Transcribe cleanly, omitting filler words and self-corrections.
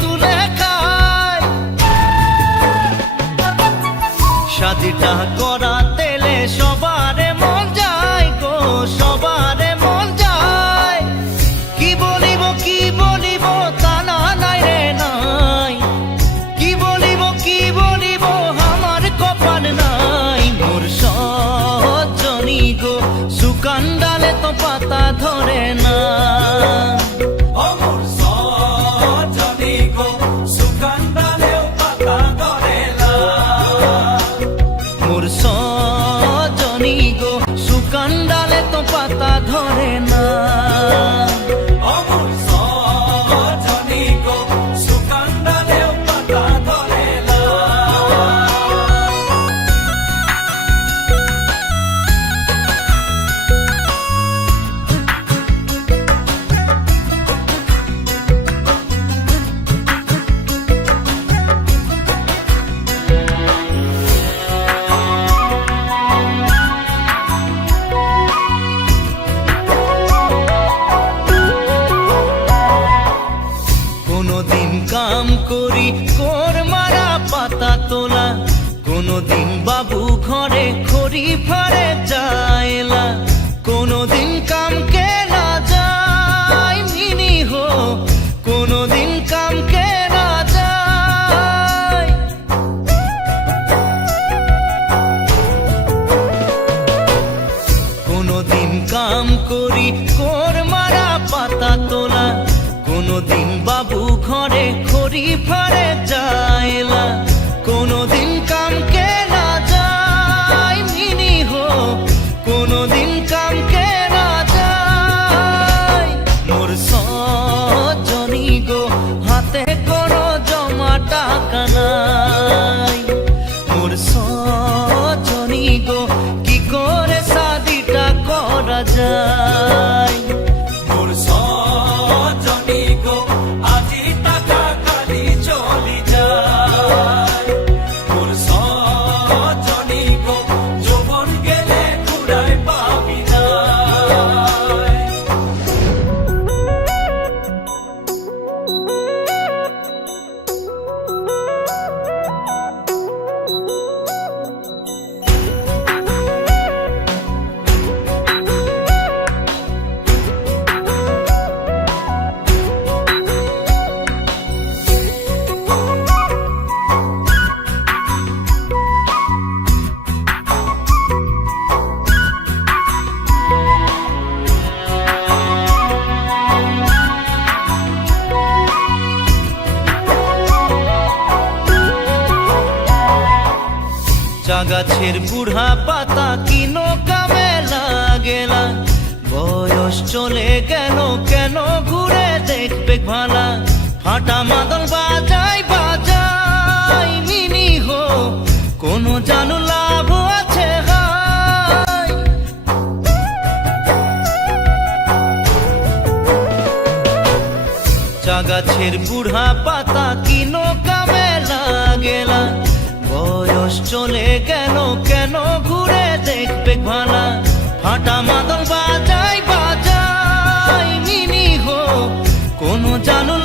তুলে খায়। শাদিটা করা তেলে সবারে মন যায় গো, সবারে মন যায়। কি বলিব তা না নাই রে নাই, কি বলিব আমার কপাল নাই। মোর সজনী গো শুকান ডালে তো পাতা ধরে না। মোর সজনী গো শুকান ডালেও পাতা ধরে না। মোর সজনী গো শুকান ডালে তো পাতা ধরে না। মোর সজনী গো শুকান ডালেও পাতা ধরে না। কোনদিন কাম করি কোর মারা পাতা তোলা, কোনদিন বাবু ঘরে খড়ি ফাড়ে যায়লা। কোনদিন কাম কে না যায় মিনি হো, কোনদিন কাম কে না যায়। কোনদিন কাম করি কোর মারা পাতা তোলা, কোনদিন বাবু ঘরে খড়ি ফাড়ে যায়লা। কোনদিন কাম কে না যায় মিনি হো, কোনদিন কাম কে না যায়। মোর সজনী গো হাতে কোনো জমা টাকা নাই। মোর সজনী গো কি করে শাদিটা করা যায়। মোর সজনী গো আজি টাকা কালি চলি যায়। মোর সজনী গো যৌবন গেলে ঘুরাই পাবি না। চা গাছের বুড়া পাতা কিনো কামে লাগেলা। বয়স চলে গেল কেন ঘুরে দেখবে ভালা। ফাটা মাদল বাজাই মিনি হো, কোনো জানু লাভ আছে হাই। চা গাছের বুড়া পাতা কিনো কামে লাগেলা। বয়স চলে গেল কেন ঘুরে দেখবে ভালা। ফাটা মাদল বাজাই মিনি হো, কোনো জানু